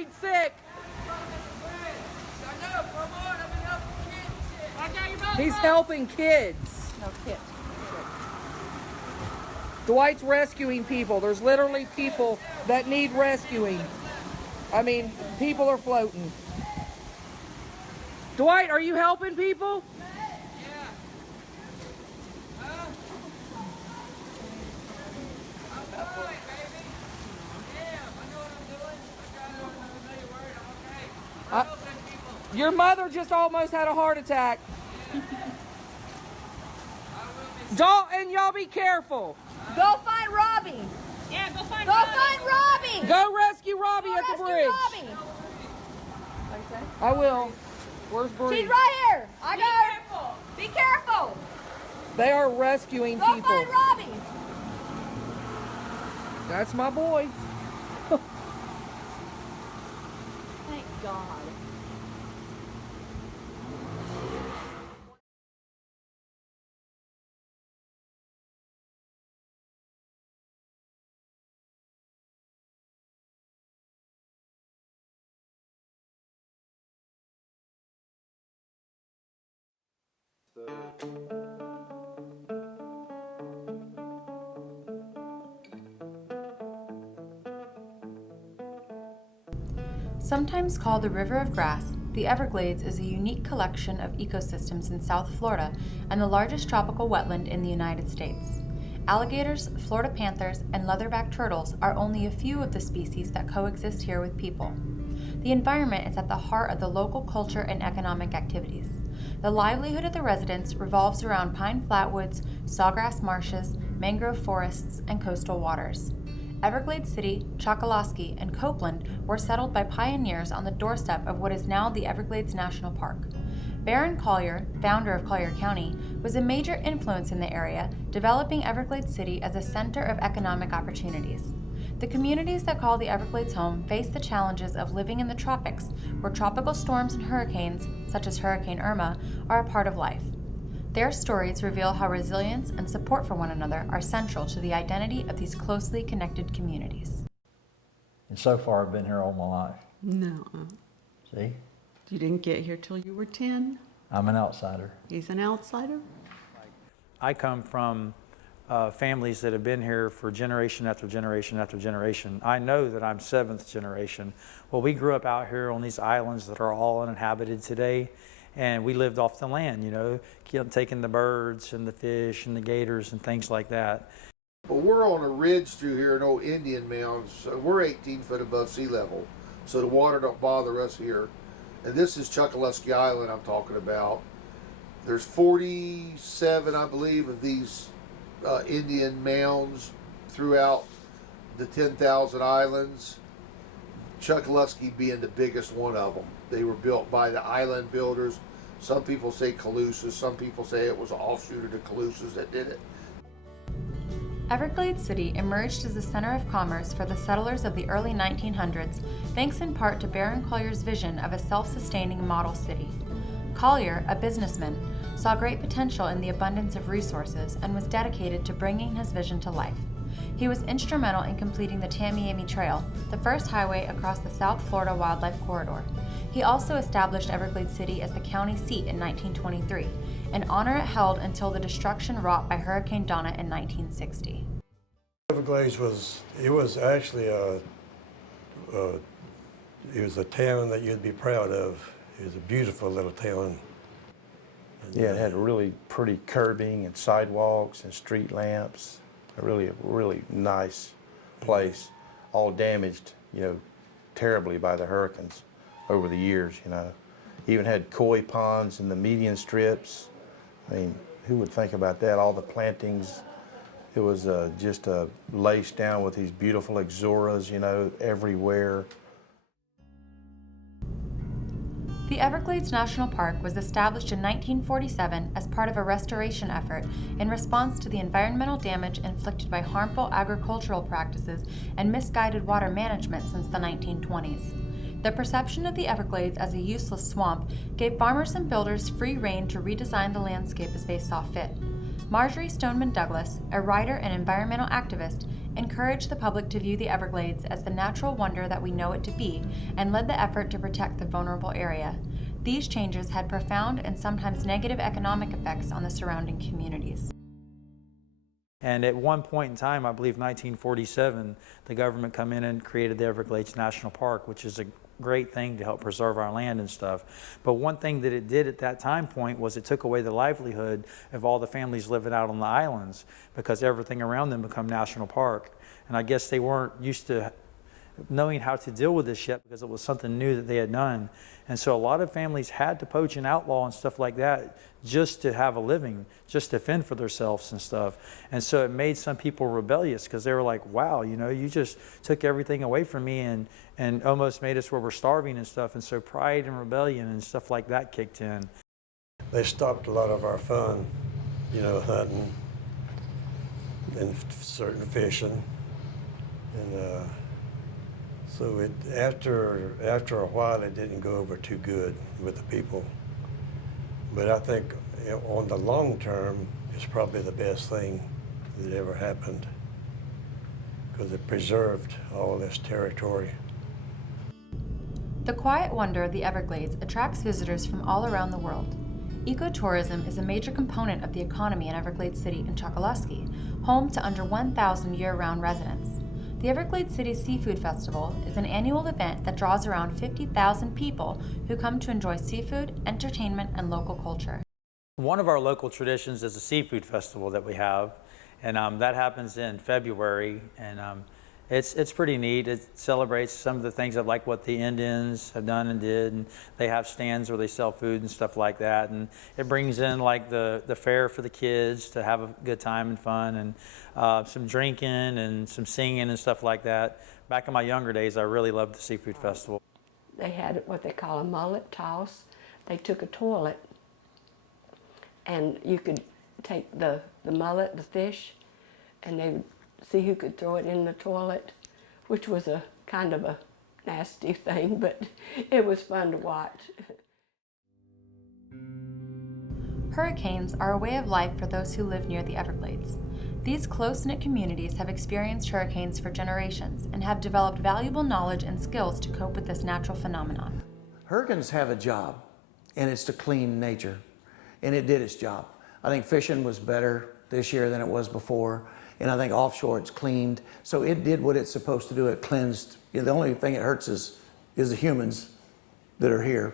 worried sick. He's helping kids. No kids. Dwight's rescuing people. There's literally people that need rescuing. I mean, people are floating. Dwight, are you helping people? Your mother just almost had a heart attack. And y'all be careful. Go find Robbie. Yeah, go find Robbie. Go rescue Robbie at the bridge. Robbie. I will. Where's Bree? She's right here. I got her. Be careful. They are rescuing Go people. find Robbie. That's my boy. Thank God. Sometimes called the River of Grass, the Everglades is a unique collection of ecosystems in South Florida and the largest tropical wetland in the United States. Alligators, Florida panthers, and leatherback turtles are only a few of the species that coexist here with people. The environment is at the heart of the local culture and economic activities. The livelihood of the residents revolves around pine flatwoods, sawgrass marshes, mangrove forests, and coastal waters. Everglades City, Chokoloskee, and Copeland were settled by pioneers on the doorstep of what is now the Everglades National Park. Baron Collier, founder of Collier County, was a major influence in the area, developing Everglades City as a center of economic opportunities. The communities that call the Everglades home face the challenges of living in the tropics, where tropical storms and hurricanes, such as Hurricane Irma, are a part of life. Their stories reveal how resilience and support for one another are central to the identity of these closely connected communities. And so far, I've been here all my life. No. See? You didn't get here till you were 10? I'm an outsider. He's an outsider? I come from families that have been here for generation after generation after generation. I know that I'm seventh generation. Well, we grew up out here on these islands that are all uninhabited today, and we lived off the land, you know, taking the birds and the fish and the gators and things like that. Well, we're on a ridge through here, an old Indian mound, so we're 18 foot above sea level, so the water don't bother us here. And this is Chuckleski Island I'm talking about. There's 47, I believe, of these Indian mounds throughout the 10,000 islands. Chokoloskee being the biggest one of them. They were built by the island builders. Some people say Calusas, some people say it was an offshoot of the Calusas that did it. Everglades City emerged as a center of commerce for the settlers of the early 1900s, thanks in part to Baron Collier's vision of a self-sustaining model city. Collier, a businessman, saw great potential in the abundance of resources and was dedicated to bringing his vision to life. He was instrumental in completing the Tamiami Trail, the first highway across the South Florida Wildlife Corridor. He also established Everglades City as the county seat in 1923, an honor it held until the destruction wrought by Hurricane Donna in 1960. Everglades was actually it was a town that you'd be proud of. It was a beautiful little town. Yeah, it had really pretty curbing and sidewalks and street lamps. A really nice place, all damaged, you know, terribly by the hurricanes over the years, you know. Even had koi ponds in the median strips. I mean, who would think about that? All the plantings. It was just laced down with these beautiful ixoras, you know, everywhere. The Everglades National Park was established in 1947 as part of a restoration effort in response to the environmental damage inflicted by harmful agricultural practices and misguided water management since the 1920s. The perception of the Everglades as a useless swamp gave farmers and builders free rein to redesign the landscape as they saw fit. Marjorie Stoneman Douglas, a writer and environmental activist, encouraged the public to view the Everglades as the natural wonder that we know it to be and led the effort to protect the vulnerable area. These changes had profound and sometimes negative economic effects on the surrounding communities. And at one point in time, I believe 1947, the government come in and created the Everglades National Park, which is a great thing to help preserve our land and stuff. But one thing that it did at that time point was it took away the livelihood of all the families living out on the islands, because everything around them become national park. And I guess they weren't used to knowing how to deal with this yet, because it was something new that they had done. And so a lot of families had to poach and outlaw and stuff like that just to have a living, just to fend for themselves and stuff. And so it made some people rebellious, because they were like, wow, you know, you just took everything away from me and almost made us where we're starving and stuff. And so pride and rebellion and stuff like that kicked in. They stopped a lot of our fun, you know, hunting and certain fishing. And so after a while, it didn't go over too good with the people. But I think on the long term, it's probably the best thing that ever happened, because it preserved all this territory. The quiet wonder of the Everglades attracts visitors from all around the world. Ecotourism is a major component of the economy in Everglades City and Chokoloskee, home to under 1,000 year-round residents. The Everglades City Seafood Festival is an annual event that draws around 50,000 people who come to enjoy seafood, entertainment, and local culture. One of our local traditions is a seafood festival that we have, and that happens in February, and it's pretty neat. It celebrates some of the things of like what the Indians have done and did, and they have stands where they sell food and stuff like that, and it brings in like the fair for the kids to have a good time and fun, and some drinking and some singing and stuff like that. Back in my younger days, I really loved the seafood festival. They had what they call a mullet toss. They took a toilet, and you could take the mullet, the fish, and they would see who could throw it in the toilet, which was a kind of a nasty thing, but it was fun to watch. Hurricanes are a way of life for those who live near the Everglades. These close-knit communities have experienced hurricanes for generations and have developed valuable knowledge and skills to cope with this natural phenomenon. Hurricanes have a job, and it's to clean nature, and it did its job. I think fishing was better this year than it was before, and I think offshore it's cleaned. So it did what it's supposed to do. It cleansed. You know, the only thing it hurts is the humans that are here.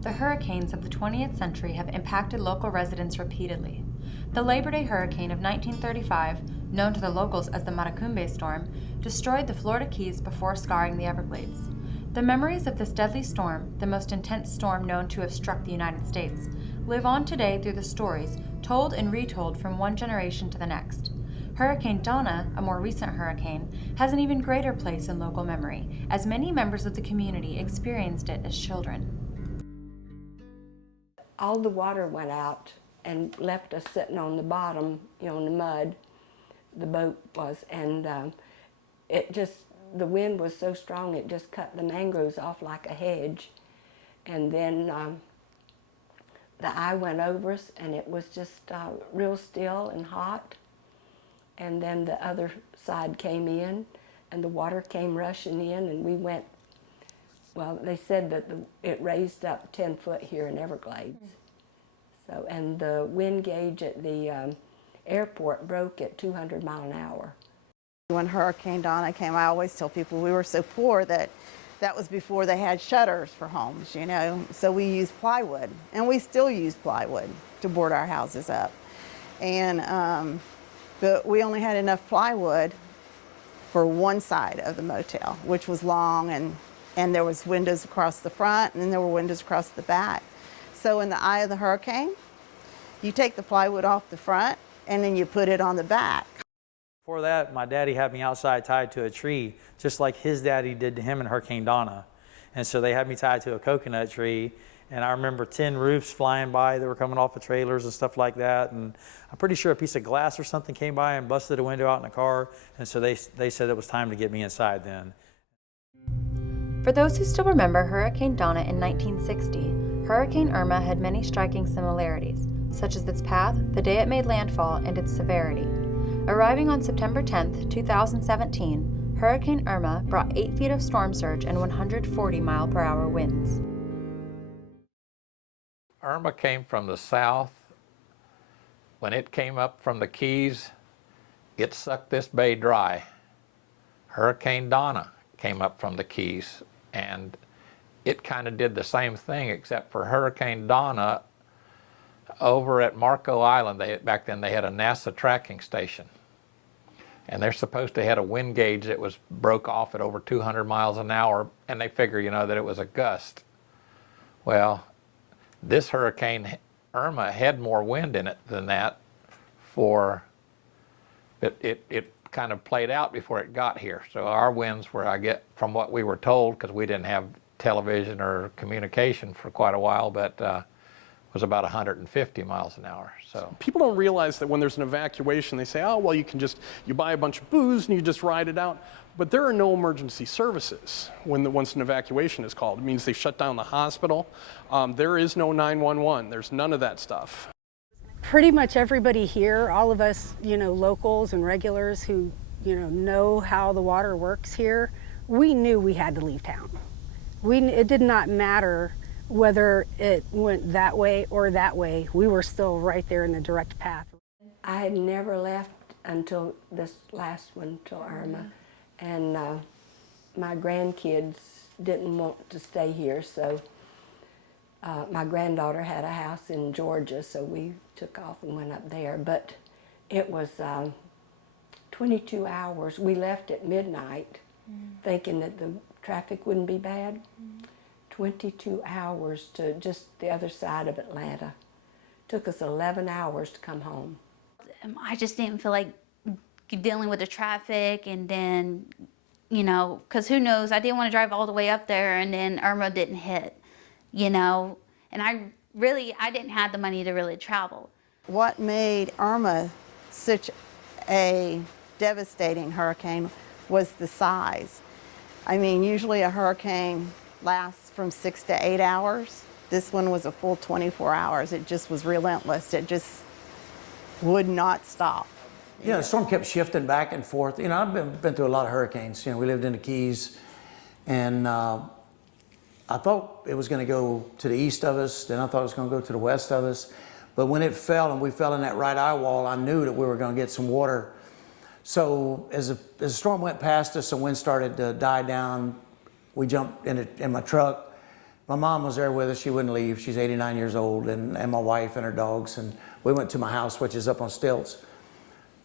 The hurricanes of the 20th century have impacted local residents repeatedly. The Labor Day hurricane of 1935, known to the locals as the Maracumbe storm, destroyed the Florida Keys before scarring the Everglades. The memories of this deadly storm, the most intense storm known to have struck the United States, live on today through the stories told and retold from one generation to the next. Hurricane Donna, a more recent hurricane, has an even greater place in local memory, as many members of the community experienced it as children. All the water went out and left us sitting on the bottom, you know, in the mud, the boat was, and the wind was so strong it just cut the mangroves off like a hedge. And then the eye went over us, and it was just real still and hot. And then the other side came in, and the water came rushing in, and we went, well, they said that it raised up 10 foot here in Everglades. So, and the wind gauge at the airport broke at 200 miles an hour. When Hurricane Donna came, I always tell people we were so poor that was before they had shutters for homes, you know. So we used plywood, and we still use plywood to board our houses up. And but we only had enough plywood for one side of the motel, which was long, and there was windows across the front, and then there were windows across the back. So in the eye of the hurricane, you take the plywood off the front, and then you put it on the back. Before that, my daddy had me outside tied to a tree, just like his daddy did to him in Hurricane Donna. And so they had me tied to a coconut tree, and I remember tin roofs flying by that were coming off the trailers and stuff like that. And I'm pretty sure a piece of glass or something came by and busted a window out in the car. And so they said it was time to get me inside then. For those who still remember Hurricane Donna in 1960, Hurricane Irma had many striking similarities. such as its path, the day it made landfall, and its severity. Arriving on September 10, 2017, Hurricane Irma brought 8 feet of storm surge and 140 mile-per-hour winds. Irma came from the south. When it came up from the Keys, it sucked this bay dry. Hurricane Donna came up from the Keys, and it kind of did the same thing, except for Hurricane Donna over at Marco Island. Back then they had a NASA tracking station, and they're supposed to have a wind gauge that was broke off at over 200 miles an hour, and they figure, you know, that it was a gust. Well, this Hurricane Irma had more wind in it than that. It kind of played out before it got here. So our winds were, I get from what we were told, because we didn't have television or communication for quite a while, but was about 150 miles an hour. So people don't realize that when there's an evacuation, they say, oh, well, you buy a bunch of booze and you just ride it out. But there are no emergency services once an evacuation is called. It means they shut down the hospital. There is no 911. There's none of that stuff. Pretty much everybody here, all of us, locals and regulars who, know how the water works here, we knew we had to leave town. It did not matter whether it went that way or that way. We were still right there in the direct path. I had never left until this last one, till Irma. And my grandkids didn't want to stay here, so my granddaughter had a house in Georgia, so we took off and went up there. But it was 22 hours. We left at midnight, thinking that the traffic wouldn't be bad. 22 hours to just the other side of Atlanta. Took us 11 hours to come home. I just didn't feel like dealing with the traffic, and then, because who knows, I didn't want to drive all the way up there and then Irma didn't hit, and I didn't have the money to really travel. What made Irma such a devastating hurricane was the size. I mean, usually a hurricane lasts from 6 to 8 hours. This one was a full 24 hours. It just was relentless. It just would not stop. Yeah, the storm kept shifting back and forth. I've been through a lot of hurricanes. We lived in the Keys, and I thought it was going to go to the east of us, then I thought it was going to go to the west of us. But when it fell and we fell in that right eye wall, I knew that we were going to get some water. So as the storm went past us, the wind started to die down. We jumped in my truck. My mom was there with us. She wouldn't leave. She's 89 years old, and my wife and her dogs. And we went to my house, which is up on stilts.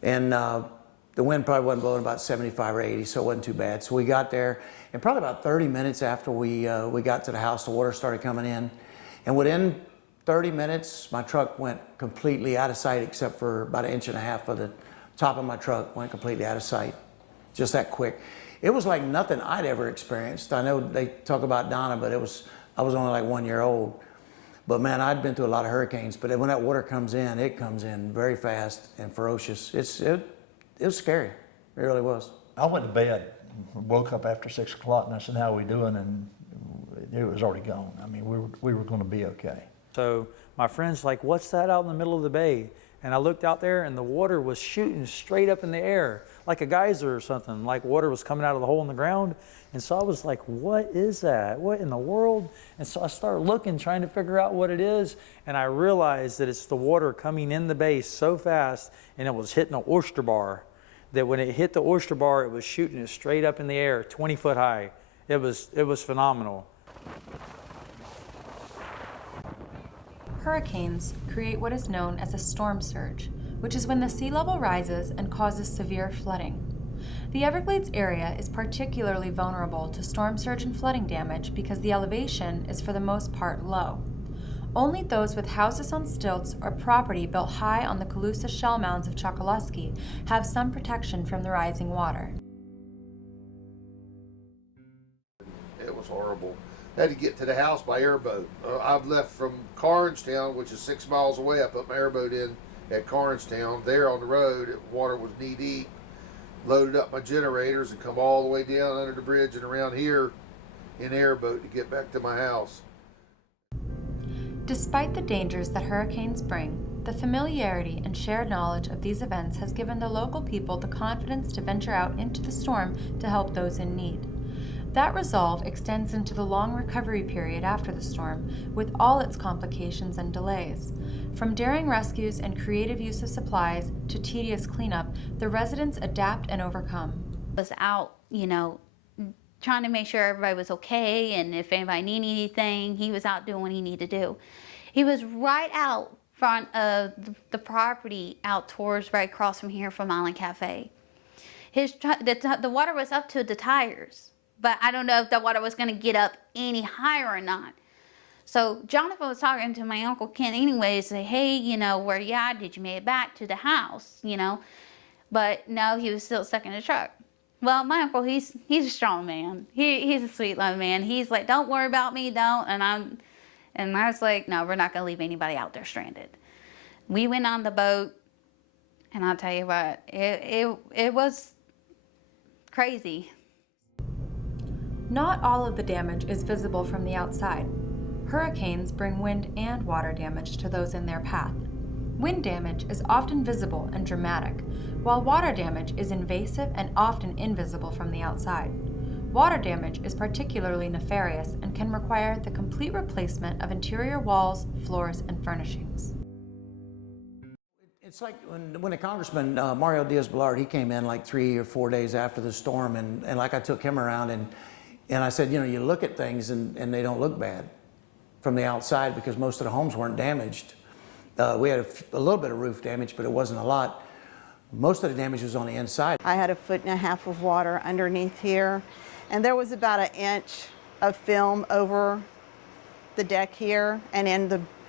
And the wind probably wasn't blowing about 75 or 80, so it wasn't too bad. So we got there, and probably about 30 minutes after we got to the house, the water started coming in. And within 30 minutes, my truck went completely out of sight, except for about 1.5 inches of the top of my truck went completely out of sight, just that quick. It was like nothing I'd ever experienced. I know they talk about Donna, but I was only like 1 year old. But man, I'd been through a lot of hurricanes, but when that water comes in, it comes in very fast and ferocious. It was scary. It really was. I went to bed, woke up after 6 o'clock, and I said, how are we doing? And it was already gone. I mean, we were going to be okay. So my friend's like, what's that out in the middle of the bay? And I looked out there, and the water was shooting straight up in the air, like a geyser or something, like water was coming out of the hole in the ground. And so I was like, what is that? What in the world? And so I started looking, trying to figure out what it is, and I realized that it's the water coming in the bay so fast, and it was hitting an oyster bar, that when it hit the oyster bar, it was shooting it straight up in the air, 20 foot high. It was phenomenal. Hurricanes create what is known as a storm surge, which is when the sea level rises and causes severe flooding. The Everglades area is particularly vulnerable to storm surge and flooding damage because the elevation is for the most part low. Only those with houses on stilts or property built high on the Calusa shell mounds of Chokoloskee have some protection from the rising water. It was horrible. Had to get to the house by airboat. I've left from Carnstown, which is 6 miles away. I put my airboat in at Carnstown. There on the road, water was knee deep. Loaded up my generators and come all the way down under the bridge and around here in airboat to get back to my house. Despite the dangers that hurricanes bring, The familiarity and shared knowledge of these events has given the local people the confidence to venture out into the storm to help those in need. That resolve extends into the long recovery period after the storm, with all its complications and delays. From daring rescues and creative use of supplies to tedious cleanup, the residents adapt and overcome. Was out, trying to make sure everybody was okay, and if anybody needed anything, he was out doing what he needed to do. He was right out front of the property out towards right across from here from Island Cafe. The water was up to the tires, but I don't know if the water was going to get up any higher or not. So Jonathan was talking to my Uncle Ken anyway, say, hey, where you at? Did you make it back to the house, But no, he was still stuck in the truck. Well, my uncle, he's a strong man. He's a sweet, loving man. He's like, don't worry about me, don't. And I was like, no, we're not going to leave anybody out there stranded. We went on the boat, and I'll tell you what, it was crazy. Not all of the damage is visible from the outside. Hurricanes bring wind and water damage to those in their path. Wind damage is often visible and dramatic, while water damage is invasive and often invisible from the outside. Water damage is particularly nefarious and can require the complete replacement of interior walls, floors, and furnishings. It's like when the Congressman Mario Diaz-Balart, he came in like 3 or 4 days after the storm, and like I took him around and I said, you look at things and they don't look bad from the outside because most of the homes weren't damaged. We had a little bit of roof damage, but it wasn't a lot. Most of the damage was on the inside. I had 1.5 feet of water underneath here, and there was about 1 inch of film over the deck here and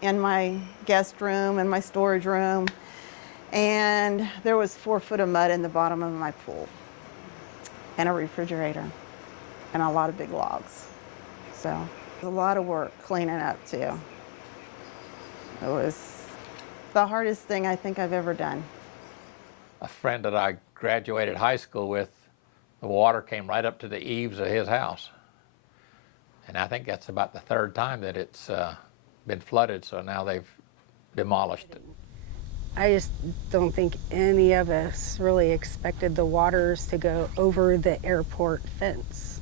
in my guest room and my storage room. And there was 4 foot of mud in the bottom of my pool, and a refrigerator, and a lot of big logs. So a lot of work cleaning up too. It was the hardest thing I think I've ever done. A friend that I graduated high school with, the water came right up to the eaves of his house. And I think that's about the 3rd time that it's been flooded, so now they've demolished it. I just don't think any of us really expected the waters to go over the airport fence,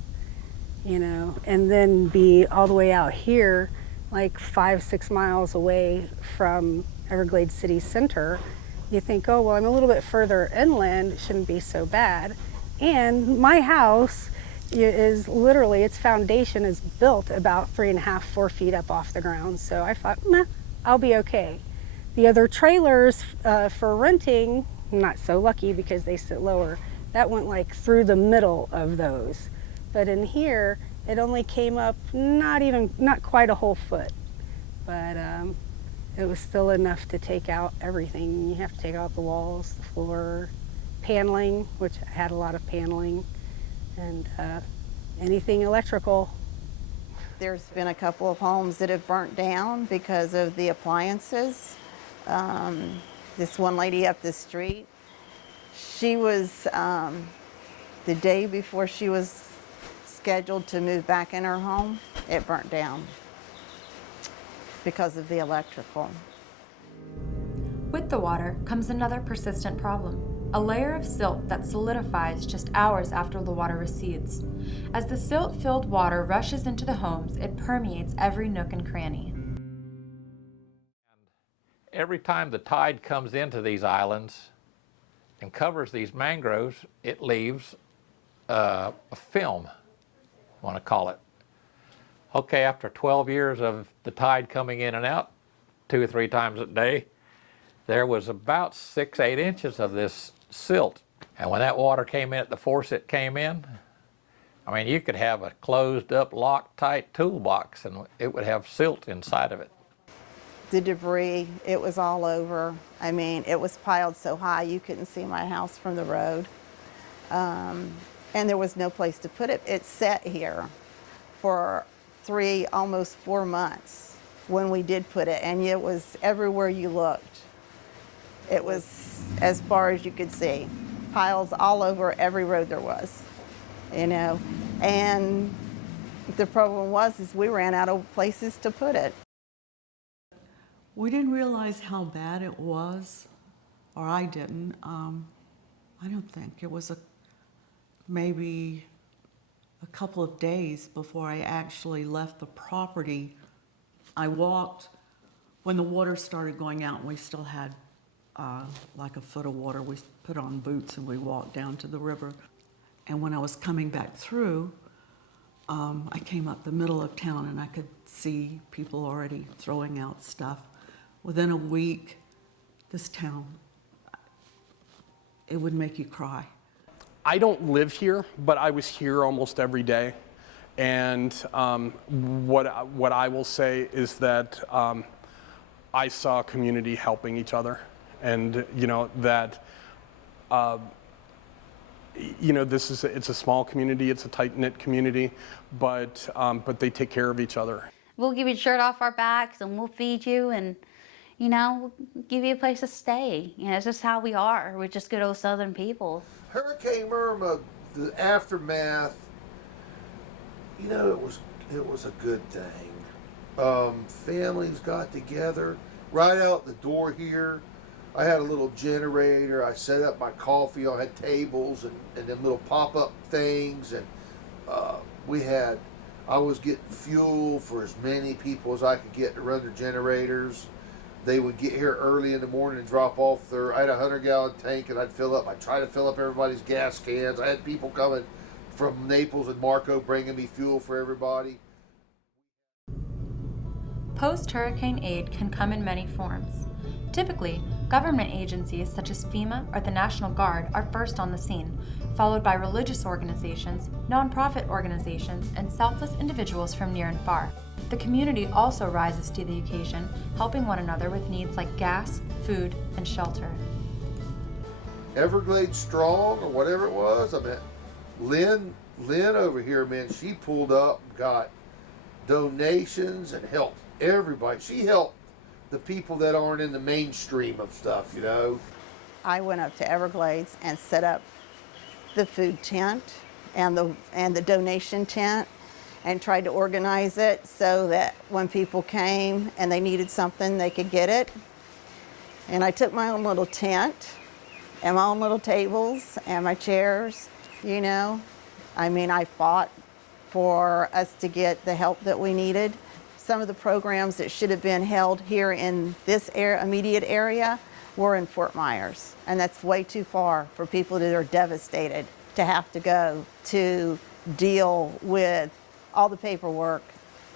and then be all the way out here, like 5-6 miles away from Everglades City Center. You think, oh, well, I'm a little bit further inland, it shouldn't be so bad. And my house is literally, its foundation is built about 3.5-4 feet up off the ground. So I thought, nah, I'll be okay. The other trailers for renting, not so lucky because they sit lower, that went like through the middle of those. But in here, it only came up not quite a whole foot. But it was still enough to take out everything. You have to take out the walls, the floor, paneling, which had a lot of paneling, and anything electrical. There's been a couple of homes that have burnt down because of the appliances. This one lady up the street, she was, the day before she was scheduled to move back in her home, it burnt down because of the electrical. With the water comes another persistent problem, a layer of silt that solidifies just hours after the water recedes. As the silt-filled water rushes into the homes, it permeates every nook and cranny. Every time the tide comes into these islands and covers these mangroves, it leaves a film, I want to call it. Okay, after 12 years of the tide coming in and out 2 or 3 times a day, there was about 6-8 inches of this silt. And when that water came in at the force it came in, I mean, you could have a closed up, locked tight toolbox and it would have silt inside of it. The debris, it was all over. I mean, it was piled so high you couldn't see my house from the road. And there was no place to put it. It sat here for 3, almost 4 months when we did put it, and it was everywhere you looked. It was as far as you could see. Piles all over every road there was, And the problem was we ran out of places to put it. We didn't realize how bad it was, or I didn't. I don't think. It was maybe a couple of days before I actually left the property. I walked, when the water started going out, and we still had like a foot of water, we put on boots and we walked down to the river. And when I was coming back through, I came up the middle of town and I could see people already throwing out stuff. Within a week, this town, it would make you cry. I don't live here, but I was here almost every day. And what I will say is that I saw a community helping each other. And, you know, that, you know, it's a small community, it's a tight-knit community, but they take care of each other. We'll give you a shirt off our backs and we'll feed you and, you know, we'll give you a place to stay. You know, it's just how we are. We're just good old Southern people. Hurricane Irma, the aftermath, you know, it was a good thing. Families got together right out the door here. I had a little generator. I set up my coffee. I had tables and them little pop-up things, and I was getting fuel for as many people as I could get to run their generators. They would get here early in the morning and drop off I had a 100-gallon tank, and I'd try to fill up everybody's gas cans. I had people coming from Naples and Marco bringing me fuel for everybody. Post-hurricane aid can come in many forms. Typically, government agencies such as FEMA or the National Guard are first on the scene, followed by religious organizations, nonprofit organizations, and selfless individuals from near and far. The community also rises to the occasion, helping one another with needs like gas, food, and shelter. Everglades Strong, or whatever it was, I mean, Lynn over here, man, she pulled up, got donations, and helped everybody. She helped the people that aren't in the mainstream of stuff, you know. I went up to Everglades and set up the food tent and the donation tent and tried to organize it so that when people came and they needed something, they could get it. And I took my own little tent and my own little tables and my chairs, you know. I mean, I fought for us to get the help that we needed. Some of the programs that should have been held here in this immediate area were in Fort Myers, and that's way too far for people that are devastated to have to go to deal with all the paperwork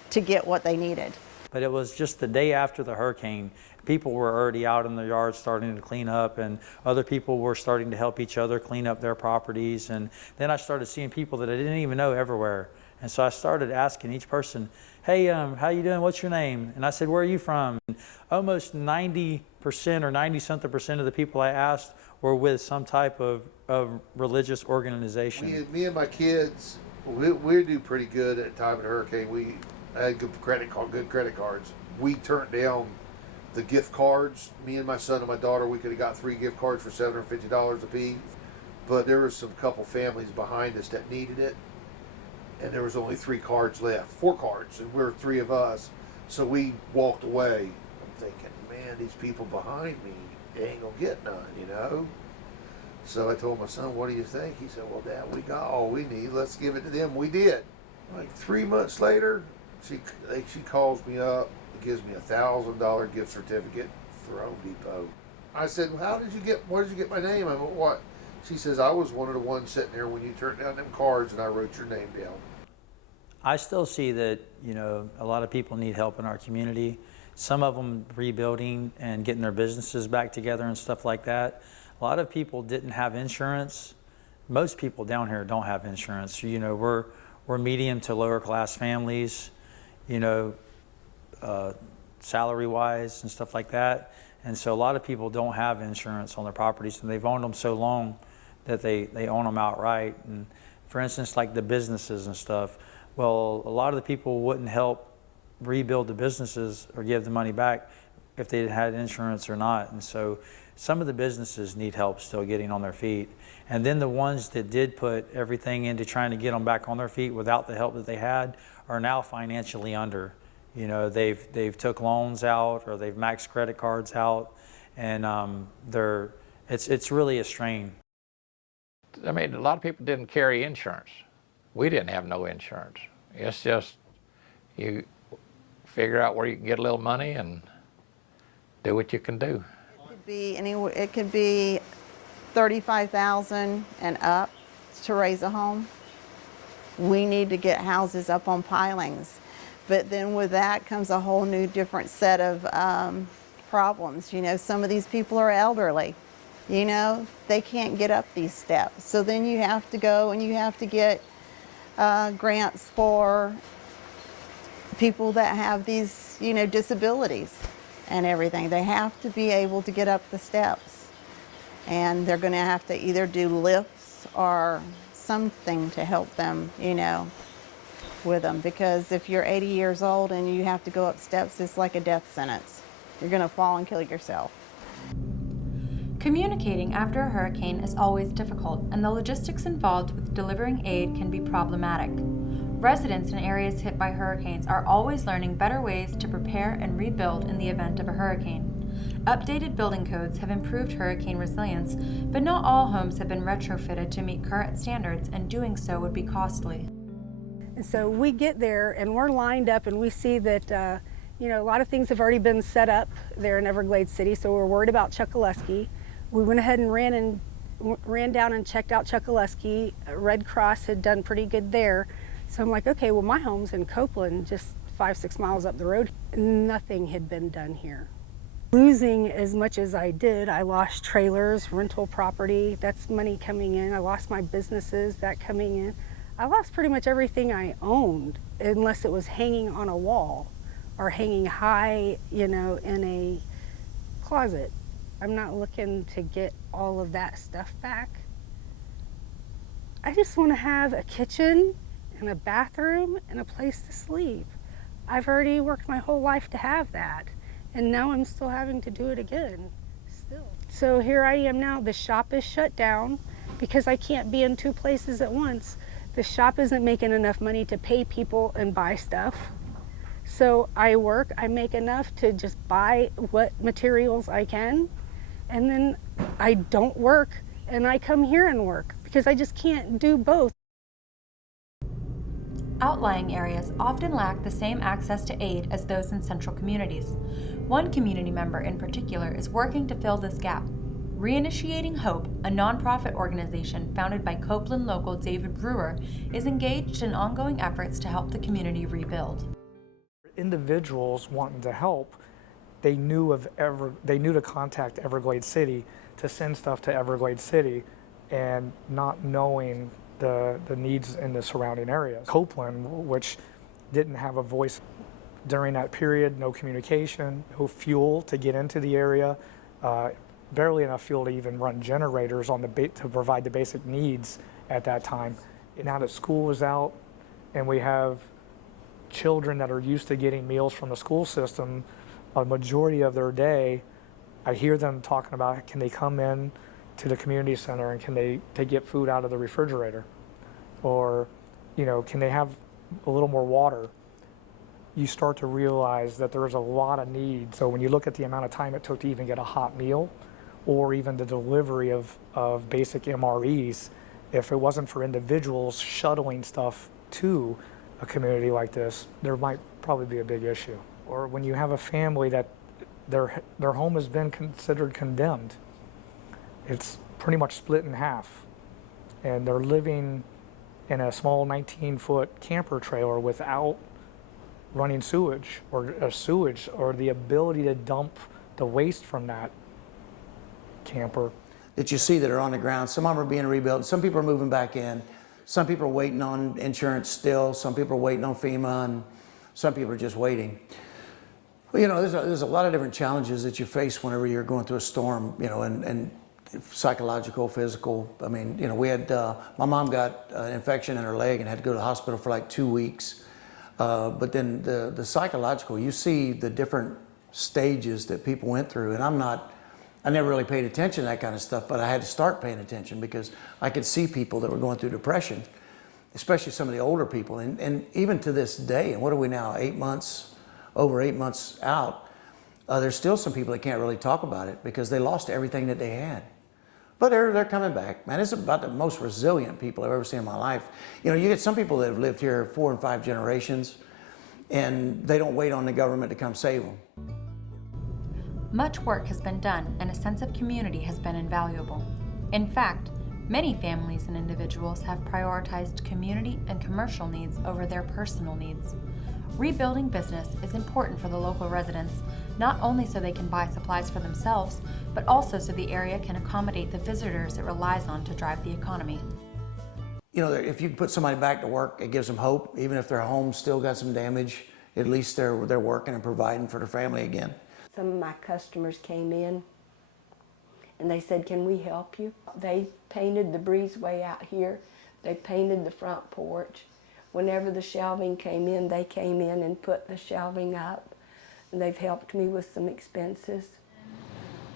to get what they needed. But it was just the day after the hurricane. People were already out in their yards starting to clean up, and other people were starting to help each other clean up their properties. And then I started seeing people that I didn't even know everywhere. And so I started asking each person, hey, how you doing? What's your name? And I said, where are you from? And almost 90% or 90-something% of the people I asked were with some type of religious organization. Me and my kids, we do pretty good at the time of the hurricane. We had good credit cards. We turned down the gift cards. Me and my son and my daughter, we could have got 3 gift cards for $750 a piece. But there were some couple families behind us that needed it. And there was only 3 cards left, 4 cards, and we're 3 of us. So we walked away. I'm thinking, man, these people behind me, they ain't gonna get none, you know? So I told my son, what do you think? He said, well, Dad, we got all we need. Let's give it to them. We did. Like 3 months later, she calls me up and gives me a $1,000 gift certificate for Home Depot. I said, well, where did you get my name? I went, what? She says, I was one of the ones sitting there when you turned down them cards and I wrote your name down. I still see that, you know, a lot of people need help in our community. Some of them rebuilding and getting their businesses back together and stuff like that. A lot of people didn't have insurance. Most people down here don't have insurance. You know, we're medium to lower class families, you know, salary-wise and stuff like that. And so a lot of people don't have insurance on their properties, and they've owned them so long that they own them outright. And for instance, like the businesses and stuff, well, a lot of the people wouldn't help rebuild the businesses or give the money back if they had insurance or not. And so some of the businesses need help still getting on their feet. And then the ones that did put everything into trying to get them back on their feet without the help that they had are now financially under. You know, they've took loans out or they've maxed credit cards out, and it's really a strain. I mean, a lot of people didn't carry insurance. We didn't have no insurance. It's just you figure out where you can get a little money and do what you can do. It could be $35,000 and up to raise a home. We need to get houses up on pilings. But then with that comes a whole new different set of problems. You know, some of these people are elderly. You know, they can't get up these steps. So then you have to go and you have to get grants for people that have these, you know, disabilities and everything. They have to be able to get up the steps. And they're going to have to either do lifts or something to help them, you know, with them. Because if you're 80 years old and you have to go up steps, it's like a death sentence. You're going to fall and kill yourself. Communicating after a hurricane is always difficult, and the logistics involved with delivering aid can be problematic. Residents in areas hit by hurricanes are always learning better ways to prepare and rebuild in the event of a hurricane. Updated building codes have improved hurricane resilience, but not all homes have been retrofitted to meet current standards, and doing so would be costly. And so we get there and we're lined up and we see that you know, a lot of things have already been set up there in Everglades City, so we're worried about Chokoloskee. We went ahead and ran down and checked out Chokoloskee. Red Cross had done pretty good there. So I'm like, okay, well, my home's in Copeland, just 5-6 miles up the road. Nothing had been done here. Losing as much as I did, I lost trailers, rental property, that's money coming in. I lost my businesses, that coming in. I lost pretty much everything I owned, unless it was hanging on a wall or hanging high, you know, in a closet. I'm not looking to get all of that stuff back. I just want to have a kitchen and a bathroom and a place to sleep. I've already worked my whole life to have that, and now I'm still having to do it again, still. So here I am now. The shop is shut down because I can't be in 2 places at once. The shop isn't making enough money to pay people and buy stuff. So I work, I make enough to just buy what materials I can, and then I don't work and I come here and work because I just can't do both. Outlying areas often lack the same access to aid as those in central communities. One community member in particular is working to fill this gap. Reinitiating Hope, a nonprofit organization founded by Copeland local David Brewer, is engaged in ongoing efforts to help the community rebuild. Individuals wanting to help, they knew to contact Everglades City to send stuff to Everglades City, and not knowing the needs in the surrounding areas. Copeland, which didn't have a voice during that period, no communication, no fuel to get into the area, barely enough fuel to even run generators on to provide the basic needs at that time. Now that school is out and we have children that are used to getting meals from the school system, a majority of their day, I hear them talking about, can they come in to the community center and can they get food out of the refrigerator? Or, you know, can they have a little more water? You start to realize that there's a lot of need. So when you look at the amount of time it took to even get a hot meal, or even the delivery of basic MREs, if it wasn't for individuals shuttling stuff to a community like this, there might probably be a big issue. Or when you have a family that their home has been considered condemned, it's pretty much split in half, and they're living in a small 19-foot camper trailer without running sewage or the ability to dump the waste from that camper. That you see that are on the ground. Some of them are being rebuilt. Some people are moving back in. Some people are waiting on insurance still. Some people are waiting on FEMA, and some people are just waiting. Well, you know, there's a lot of different challenges that you face whenever you're going through a storm, you know, and psychological, physical. I mean, you know, we had, my mom got an infection in her leg and had to go to the hospital for like 2 weeks. But then the psychological, you see the different stages that people went through, and I never really paid attention to that kind of stuff, but I had to start paying attention because I could see people that were going through depression, especially some of the older people. And even to this day, and what are we now, 8 months over 8 months out, there's still some people that can't really talk about it because they lost everything that they had. But they're coming back. Man, it's about the most resilient people I've ever seen in my life. You know, you get some people that have lived here 4 and 5 generations, and they don't wait on the government to come save them. Much work has been done, and a sense of community has been invaluable. In fact, many families and individuals have prioritized community and commercial needs over their personal needs. Rebuilding business is important for the local residents, not only so they can buy supplies for themselves, but also so the area can accommodate the visitors it relies on to drive the economy. You know, if you put somebody back to work, it gives them hope. Even if their home's still got some damage, at least they're working and providing for their family again. Some of my customers came in and they said, "Can we help you?" They painted the breezeway out here. They painted the front porch. Whenever the shelving came in, they came in and put the shelving up. And they've helped me with some expenses.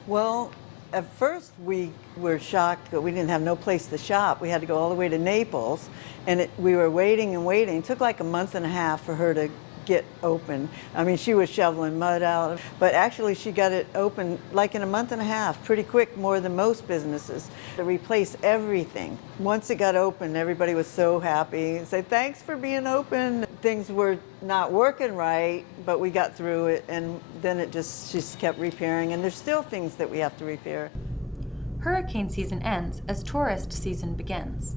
Well, at first we were shocked that we didn't have no place to shop. We had to go all the way to Naples, and we were waiting and waiting. It took like a month and a half for her to get open. I mean, she was shoveling mud out, but actually she got it open like in a month and a half, pretty quick, more than most businesses, to replace everything. Once it got open, everybody was so happy and said, "Thanks for being open." Things were not working right, but we got through it, and then it just kept repairing, and there's still things that we have to repair. Hurricane season ends as tourist season begins.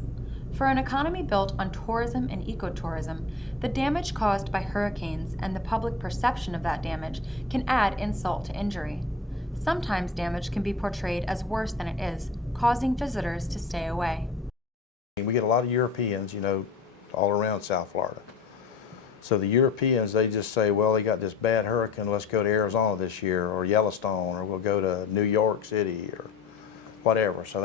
For an economy built on tourism and ecotourism, the damage caused by hurricanes and the public perception of that damage can add insult to injury. Sometimes damage can be portrayed as worse than it is, causing visitors to stay away. We get a lot of Europeans, you know, all around South Florida. So the Europeans, they just say, well, they got this bad hurricane, let's go to Arizona this year, or Yellowstone, or we'll go to New York City, or whatever. So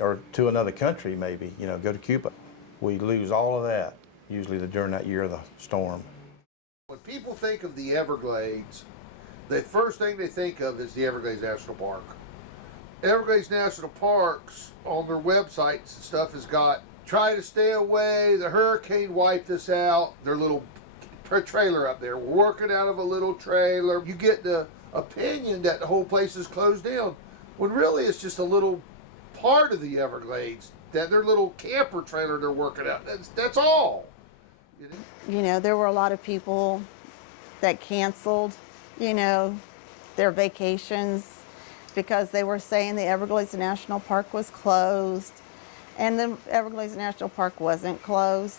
or to another country maybe, you know, go to Cuba. We lose all of that usually during that year of the storm. When people think of the Everglades, the first thing they think of is the Everglades National Park. Everglades National Parks on their websites and stuff has got try to stay away, the hurricane wiped us out, their little trailer up there. We're working out of a little trailer. You get the opinion that the whole place is closed down, when really it's just a little part of the Everglades, that their little camper trailer they're working out. That's all. You know, there were a lot of people that canceled, you know, their vacations because they were saying the Everglades National Park was closed. And the Everglades National Park wasn't closed,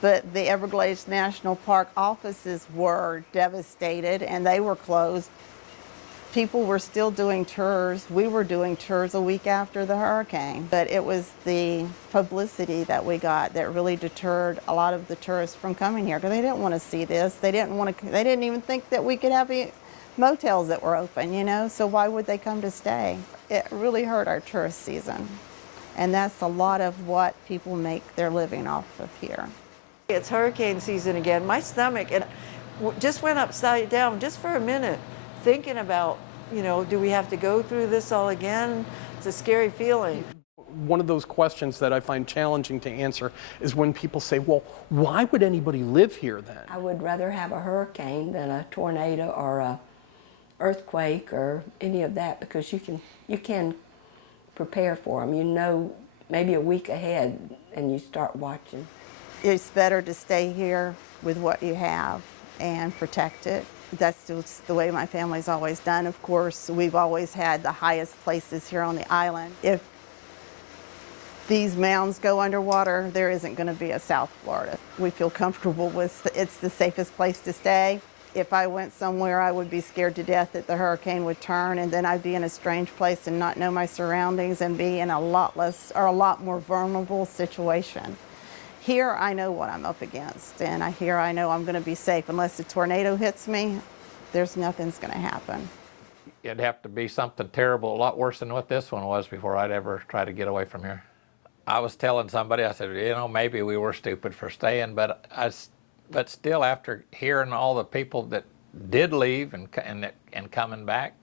but the Everglades National Park offices were devastated and they were closed. People were still doing tours. We were doing tours a week after the hurricane. But it was the publicity that we got that really deterred a lot of the tourists from coming here because they didn't want to see this. They didn't even think that we could have motels that were open, you know, so why would they come to stay? It really hurt our tourist season. And that's a lot of what people make their living off of here. It's hurricane season again. My stomach just went upside down just for a minute, thinking about, you know, do we have to go through this all again? It's a scary feeling. One of those questions that I find challenging to answer is when people say, well, why would anybody live here then? I would rather have a hurricane than a tornado or a earthquake or any of that because you can prepare for them. You know maybe a week ahead and you start watching. It's better to stay here with what you have and protect it. That's just the way my family's always done. Of course, we've always had the highest places here on the island. If these mounds go underwater, there isn't going to be a South Florida. We feel comfortable with it's the safest place to stay. If I went somewhere, I would be scared to death that the hurricane would turn and then I'd be in a strange place and not know my surroundings and be in a lot more vulnerable situation. Here, I know what I'm up against, and here I know I'm going to be safe. Unless a tornado hits me, nothing's going to happen. It'd have to be something terrible, a lot worse than what this one was before I'd ever try to get away from here. I was telling somebody, I said, you know, maybe we were stupid for staying, but still, after hearing all the people that did leave and coming back,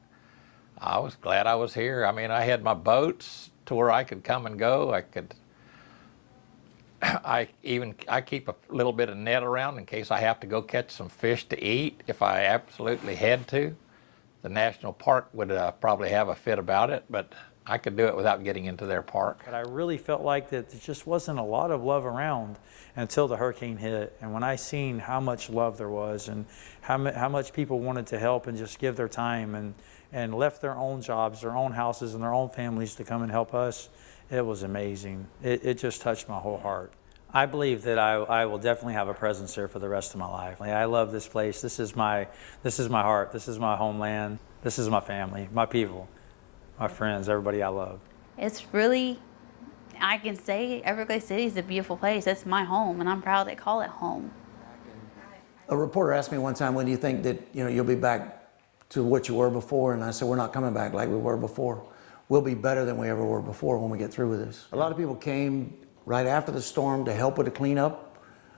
I was glad I was here. I mean, I had my boats to where I could come and go. I keep a little bit of net around in case I have to go catch some fish to eat if I absolutely had to. The national park would probably have a fit about it, but I could do it without getting into their park. But I really felt like that there just wasn't a lot of love around until the hurricane hit. And when I seen how much love there was and how much people wanted to help and just give their time and left their own jobs, their own houses, and their own families to come and help us, it was amazing. It just touched my whole heart. I believe that I will definitely have a presence here for the rest of my life. I love this place. This is my heart. This is my homeland. This is my family, my people, my friends, everybody I love. It's really, I can say Everglades City is a beautiful place. It's my home, and I'm proud to call it home. A reporter asked me one time, when do you think that you'll be back to what you were before? And I said, we're not coming back like we were before. We'll be better than we ever were before when we get through with this. A lot of people came right after the storm to help with the cleanup.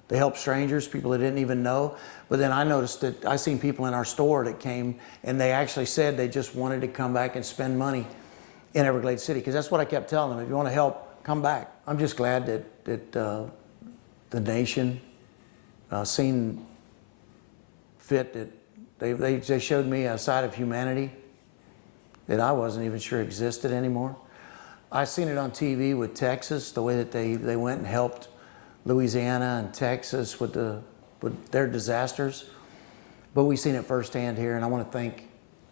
They helped strangers, people that didn't even know. But then I noticed that I seen people in our store that came and they actually said they just wanted to come back and spend money in Everglades City, because that's what I kept telling them. If you want to help, come back. I'm just glad that the nation seen fit that they showed me a side of humanity that I wasn't even sure existed anymore. I seen it on TV with Texas, the way that they went and helped Louisiana and Texas with their disasters. But we seen it firsthand here, and I want to thank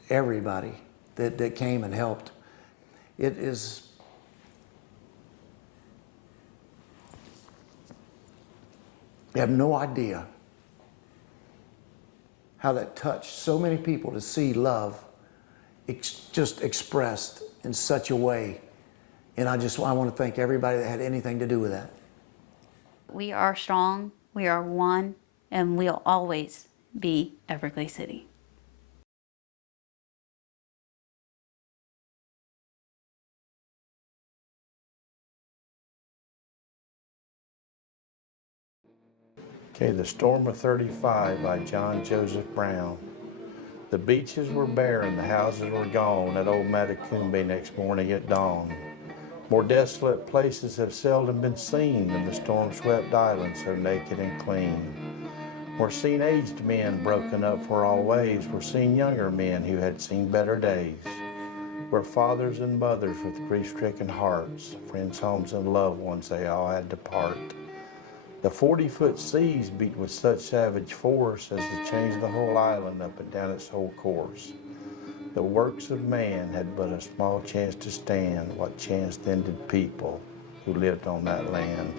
everybody that came and helped. It is, you have no idea how that touched so many people to see love just expressed in such a way. And I want to thank everybody that had anything to do with that. We are strong, we are one, and we'll always be Everglades City. Okay, The Storm of 35 by John Joseph Brown. The beaches were bare and the houses were gone at old Matacumbe next morning at dawn. More desolate places have seldom been seen than the storm-swept island so naked and clean. We're seen aged men broken up for all ways. We're seen younger men who had seen better days. We're fathers and mothers with grief-stricken hearts, friends, homes, and loved ones, they all had to part. The 40-foot seas beat with such savage force as to change the whole island up and down its whole course. The works of man had but a small chance to stand. What chance then did people who lived on that land?